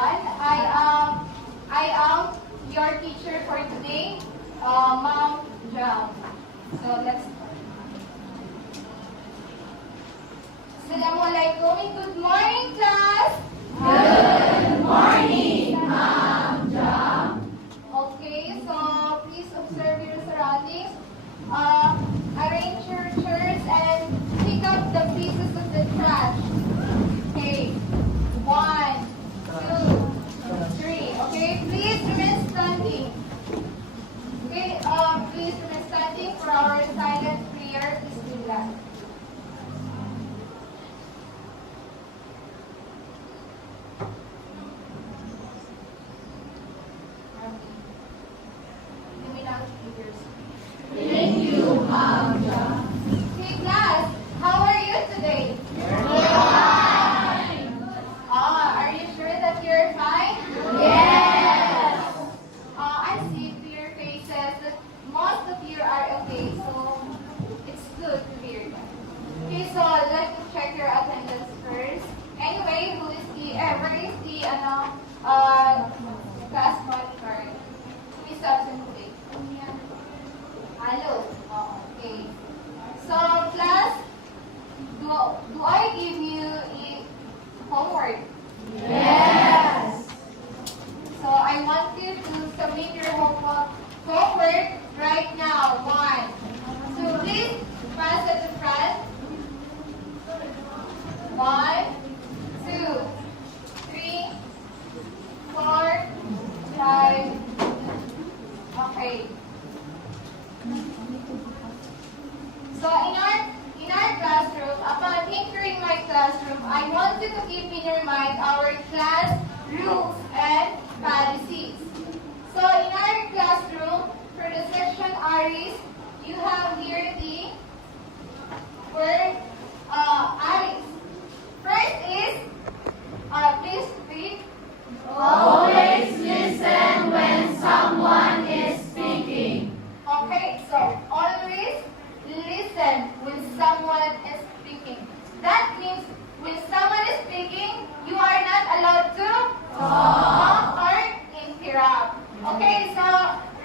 everyone. I am your teacher for today, Ma'am Jam. So let's start. Assalamualaikum and good morning, class. Good morning, Ma'am Jam. Okay, so please observe your surroundings. Arrange your chairs and pick up the pieces of the trash. Okay, 1, 2, 3. Okay, please remain standing. Okay, please remain standing for our silent prayer. Bismillah. Thank you, Ma'am Jam. Hey class, how are you today? Fine. Are you sure that you're fine? Yes. I see to your faces that most of you are okay, so it's good to hear that. Okay, so let me check your attendance first. Anyway, where is the class monitor? Who is absent today? Hello. Okay. So class, do I give you a homework? Yes. So I want you to submit your homework right now. 1. So please pass at the front. 1, 2, 3, 4, 5. Okay. So in our classroom, upon entering my classroom, I want you to keep in your mind our class rules and policies. So in our classroom, for the section Aries, you have here the word Aries. First is, please read. Always listen when someone is speaking. Okay, so always listen when someone is speaking. That means when someone is speaking, you are not allowed to talk or interrupt. Okay, so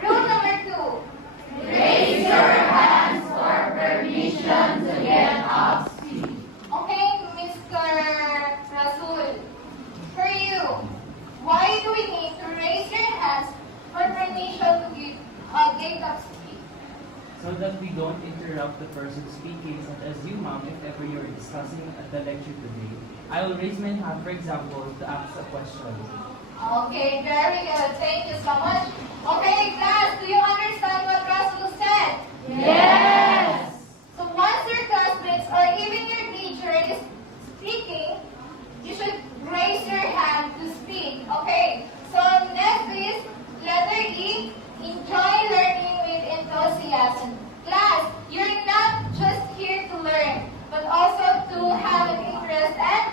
rule number 2. Raise your hands for permission to get up speak. Okay, Mr. Rasul, for you, why do we need to raise your hands for permission to get up speak? So that we don't interrupt the person speaking, such as you, ma'am, if ever you're discussing at the lecture today. I will raise my hand, for example, to ask a question. Okay, very good. Thank you so much. Okay, class, do you understand what Rasul said? Yes. So once your classmates or even your teacher is speaking, you should raise your hand to speak. Okay, so next is letter E, enjoy learning with enthusiasm. Class, you're not just here to learn, but also to have an interest and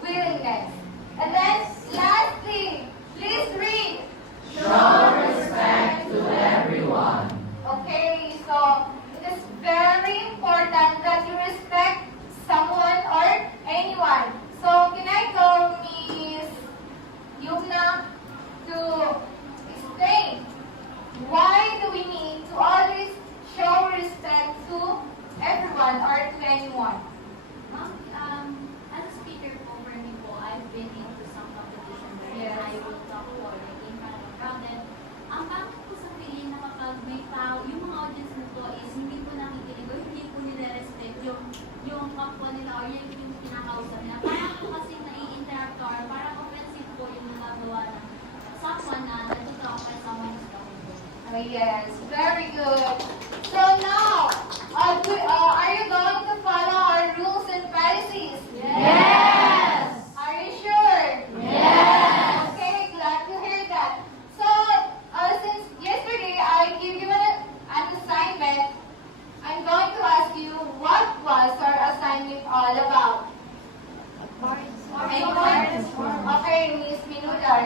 willingness. And then lastly, please read. Show respect to everyone. Okay, so it is very important that you respect someone or anyone. So can I call Miss Yumna to explain why do we need to always show respect to everyone or to anyone? As a speaker po for me po, I've been into some competition where Yes. I will talk for like in front of crowd. And ang bakit po sa feeling na kapag may tao, yung mga audience mo po is hindi po nakikinig o hindi po nire-respect yung kapwa nila or yung kinakausap nila. Parang po kasi nai-interact or parang offensive po yung nagagawa ng someone na nag-talk or someone is talking po. Oh, yes, very good. So now, are you going to follow our rules and policies? Yes. Are you sure? Yes. Okay, glad to hear that. So, since yesterday I gave you an assignment, I'm going to ask you what was our assignment all about? Okay, Miss Minudar.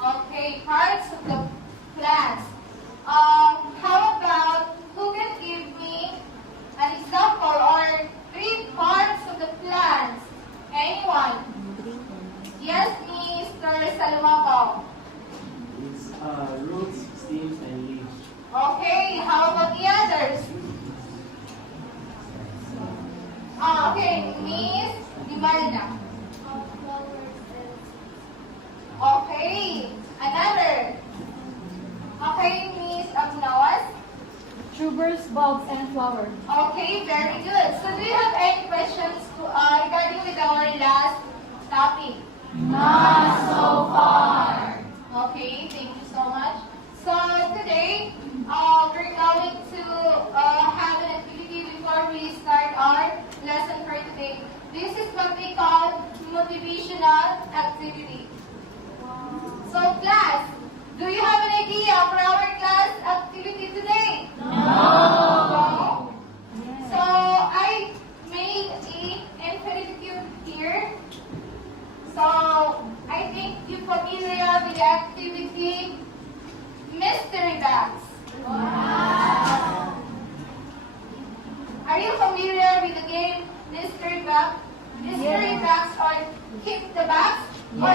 Okay, parts of the plants. How about who can give me an example or 3 parts of the plant Okay, Miss Imelda. Okay, another. Okay, Miss Agnawas. Tubers, bulbs, and flowers. Okay, very good. So do you have any questions regarding with our last topic? Not so far. Okay, thank you so much. So today, we're going to have an activity before we start our lesson for today. This is what we call motivational activity. So class, do you have an idea for our class activity today? No. So I made a infinity cube here. So I think you're familiar with the activity mystery box. Are you familiar with the game mystery box? Mystery box or keep the box? Or